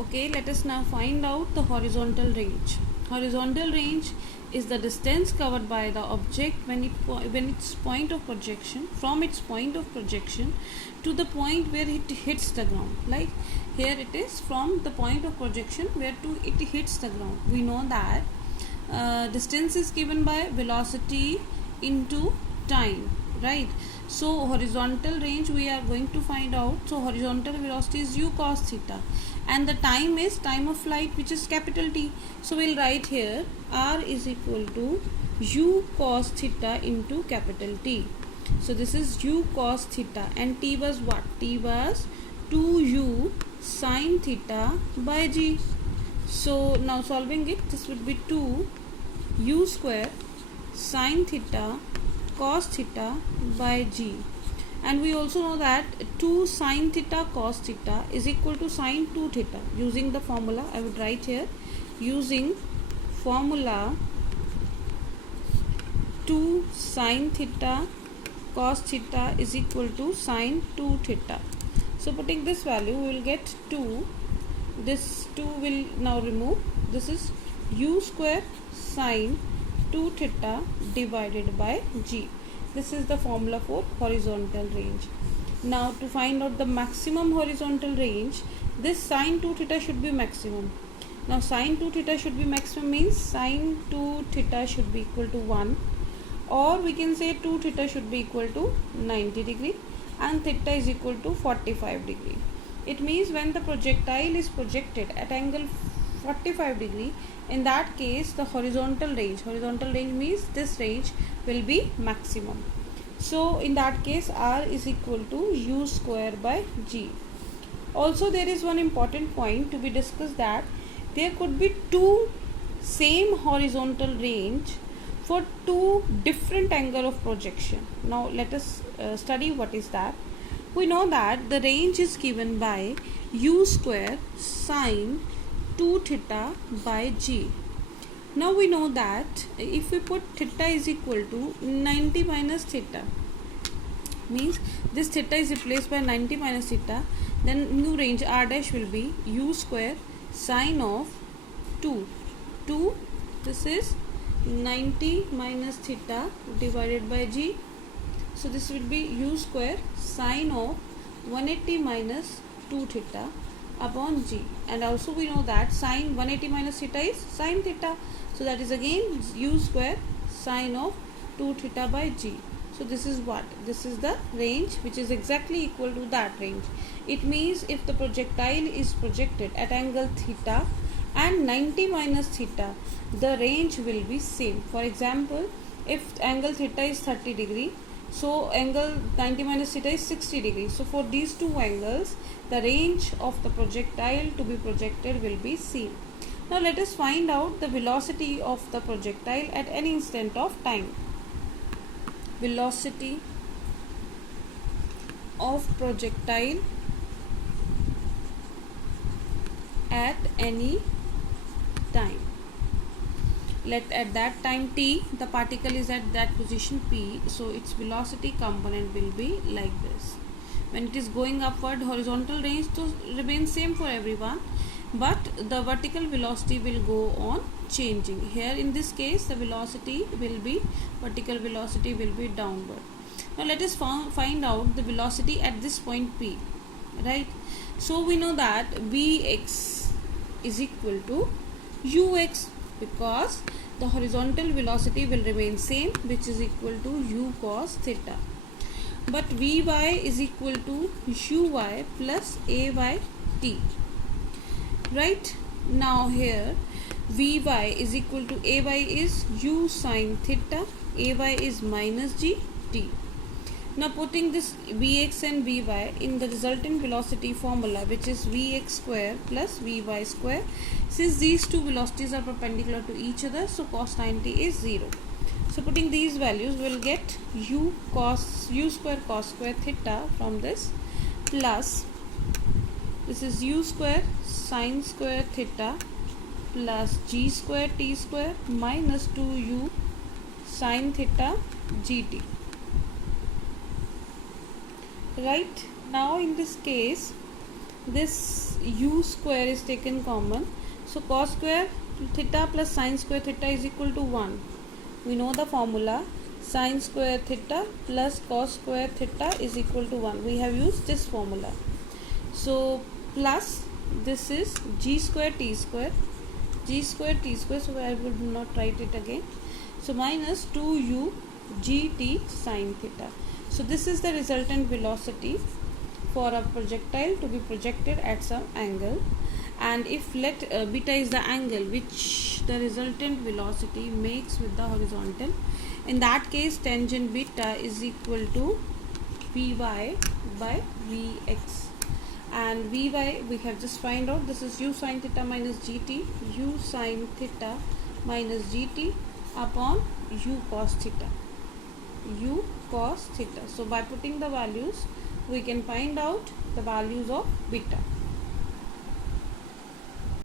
Okay, let us now find out the horizontal range. Horizontal range is the distance covered by the object when its point of projection, from its point of projection to the point where it hits the ground. Like here it is from the point of projection where to it hits the ground. We know that distance is given by velocity into time, right? So horizontal range we are going to find out. So horizontal velocity is u cos theta, and the time is time of flight, which is capital T. So we'll write here r is equal to u cos theta into capital T. So this is u cos theta, and T was what? T was 2u sin theta by g. So now solving it, this would be 2u square sin theta cos theta by g. And we also know that 2 sin theta cos theta is equal to sin 2 theta. Using the formula, I would write here, using formula 2 sin theta cos theta is equal to sin 2 theta. So putting this value, we will get 2. This 2 will now remove. This is u square sin 2 theta divided by g. This is the formula for horizontal range. Now to find out the maximum horizontal range, this sin 2 theta should be maximum. Now sin 2 theta should be maximum means sin 2 theta should be equal to 1, or we can say 2 theta should be equal to 90 degree and theta is equal to 45 degree. It means when the projectile is projected at angle 45 degree, in that case the horizontal range means this range will be maximum. So in that case r is equal to u square by g. Also there is one important point to be discussed, that there could be two same horizontal range for two different angle of projection. Now let us study what is that. We know that the range is given by u square sin 2 theta by g. Now we know that if we put theta is equal to 90 minus theta, means this theta is replaced by 90 minus theta, then new range r dash will be u square sin of 2. This is 90 minus theta divided by g. So this will be u square sin of 180 minus 2 theta upon g. And also we know that sin 180 minus theta is sin theta. So that is again u square sin of 2 theta by g. So this is what? This is the range which is exactly equal to that range. It means if the projectile is projected at angle theta and 90 minus theta, the range will be same. For example, if angle theta is 30 degree, so angle 90 minus theta is 60 degrees. So for these two angles, the range of the projectile to be projected will be same. Now let us find out the velocity of the projectile at any instant of time. Velocity of projectile at any time. At that time t, the particle is at that position p, so its velocity component will be like this. When it is going upward, horizontal range to remain same for everyone, but the vertical velocity will go on changing. Here in this case, the velocity will be, vertical velocity will be downward. Now let us find out the velocity at this point p, right? So we know that vx is equal to ux, because the horizontal velocity will remain same, which is equal to u cos theta. But vy is equal to uy plus ay t. Right? Now here vy is equal to ay is u sin theta, ay is minus g t. Now putting this vx and vy in the resultant velocity formula, which is vx square plus vy square, since these two velocities are perpendicular to each other, so cos 90 is 0. So putting these values, we will get u square cos square theta from this, plus this is u square sin square theta plus g square t square minus 2u sin theta gt. Right? Now in this case, this u square is taken common. So cos square theta plus sin square theta is equal to 1. We know the formula, sin square theta plus cos square theta is equal to 1. We have used this formula. So plus this is g square t square, so I will not write it again. So minus 2u gt sin theta. So this is the resultant velocity for a projectile to be projected at some angle, and if let beta is the angle which the resultant velocity makes with the horizontal, in that case tangent beta is equal to Vy by Vx, and Vy we have just find out, this is u sin theta minus gt, u sin theta minus gt upon u cos theta, u cos theta. So by putting the values we can find out the values of beta.